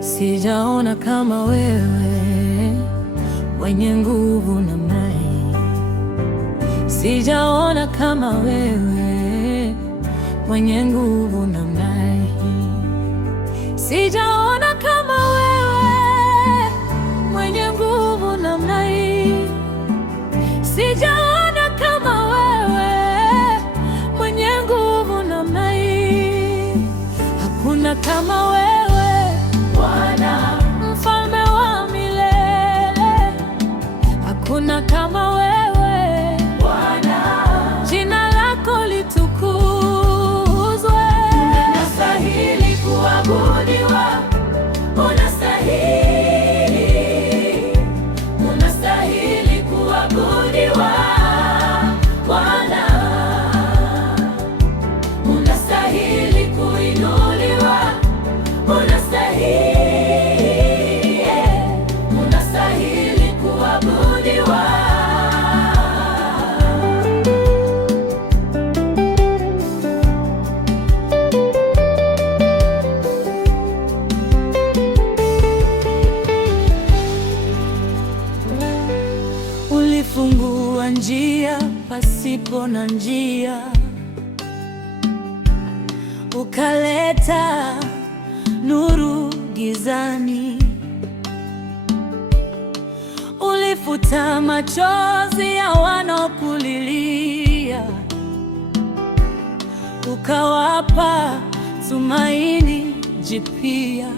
Sijaona kama wewe mwenye nguvu namna hii. Sijaona kama wewe mwenye nguvu namna hii. Sijaona kama wewe mwenye nguvu namna hii. Sijaona kama wewe mwenye nguvu namna hii. Hakuna kama wewe Bwana, mfalme wa milele. Hakuna kama wewe Bwana, jina lako litukuzwe. Unastahili kuabudiwa, unastahili kuabudiwa Bwana, unastahili kuinuliwa, unastahili kuabudiwa. Ulifungua njia pasipo na njia, ukaleta nuru gizani. Ulifuta machozi ya wanaokulilia, ukawapa tumaini jipya.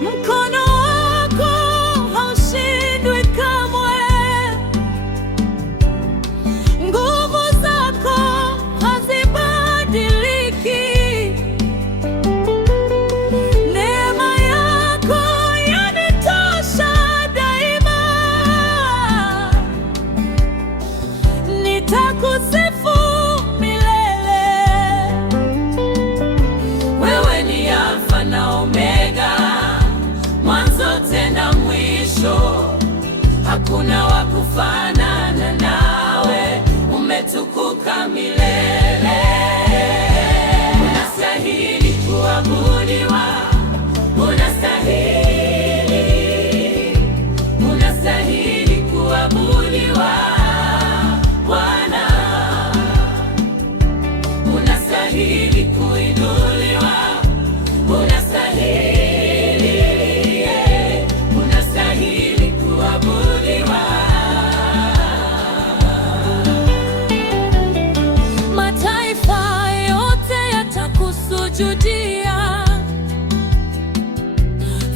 Mkono wako haushindwi kamwe, nguvu zako hazibadiliki. Neema yako yanitosha daima, nitakusifu milele. Wewe ni Alfa na Omega, mwanzo tena mwisho. Hakuna wa kufanana nawe, umetukuka milele. Unastahili kuabudiwa, unastahili kuabudiwa Bwana, unastahili kuinuliwa, unastahili kuabudiwa. Mataifa yote yatakusujudia,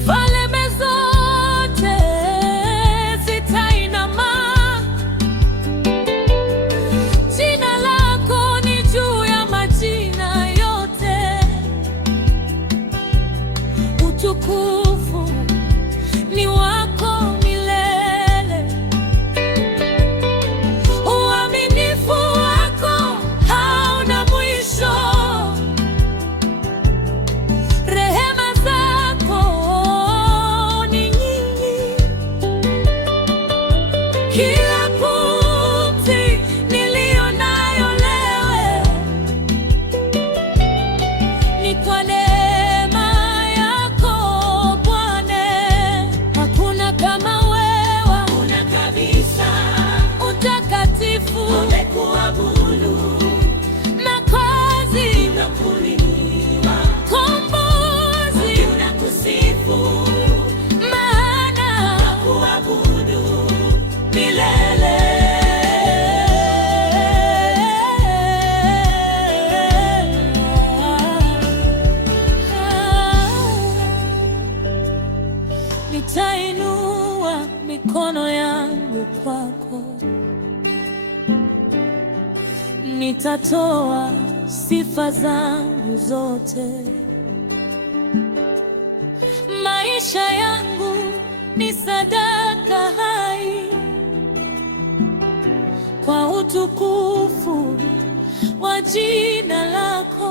falme zote zitainama. Jina lako ni juu ya majina yote, utukufu ni wako milele. Uaminifu wako hauna mwisho, rehema zako ni nyingi. Kila pumzi niliyo nayo leo ni kwa neema yako Bwana. Hakuna kama wewe, hakuna kabisa. Utakatifu umekuabudu, Mwokozi unakuinua, Kombozi unakusifu, maana unakuabudu milele. Nitainua mikono yangu kwako, nitatoa sifa zangu zote. Maisha yangu ni sadaka hai kwa utukufu wa jina lako.